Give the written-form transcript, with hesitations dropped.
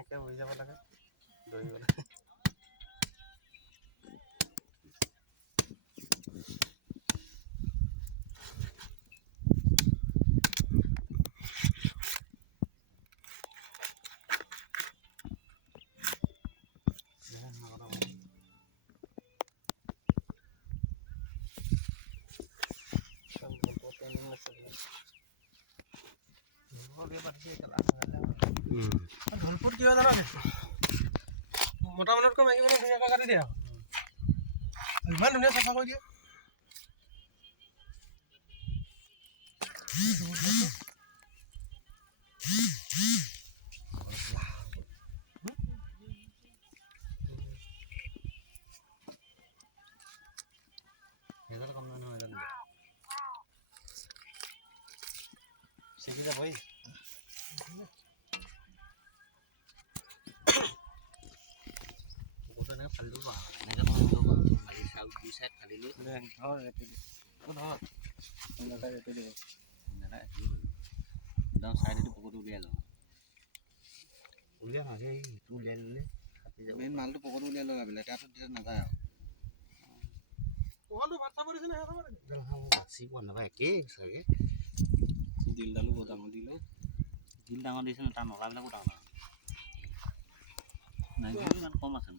কেঁকে হৈ যাব লাগে দৈ গ'লে ঢোলপুৰ কিয় জানা মোটা মানুহতকৈ মাইকী মানুহ ধুনীয়াকৈ কাটি দিয়ে ইমান ধুনীয়া চাফা কৰি দিয়ে শিকি যাব ফালিব দুই চাইড ফালি লৈ একদম চাইডেদি পকৰটো উলিয়াই লওঁ উলিয়াই নাযায় ইটো উলিয়াই ল'লে মেইন মালটো পকৰটো উলিয়াই ল'লা বোলে তাতো তেতিয়া নাযায় আৰু বাচি পোৱা নাপায় একেই চাগে দিলডালো বহুত ডাঙৰ দিলোঁ দিল ডাঙৰ দিছে তাৰ নলাবিলাকো ডাঙৰ নাই ইমান কম আছে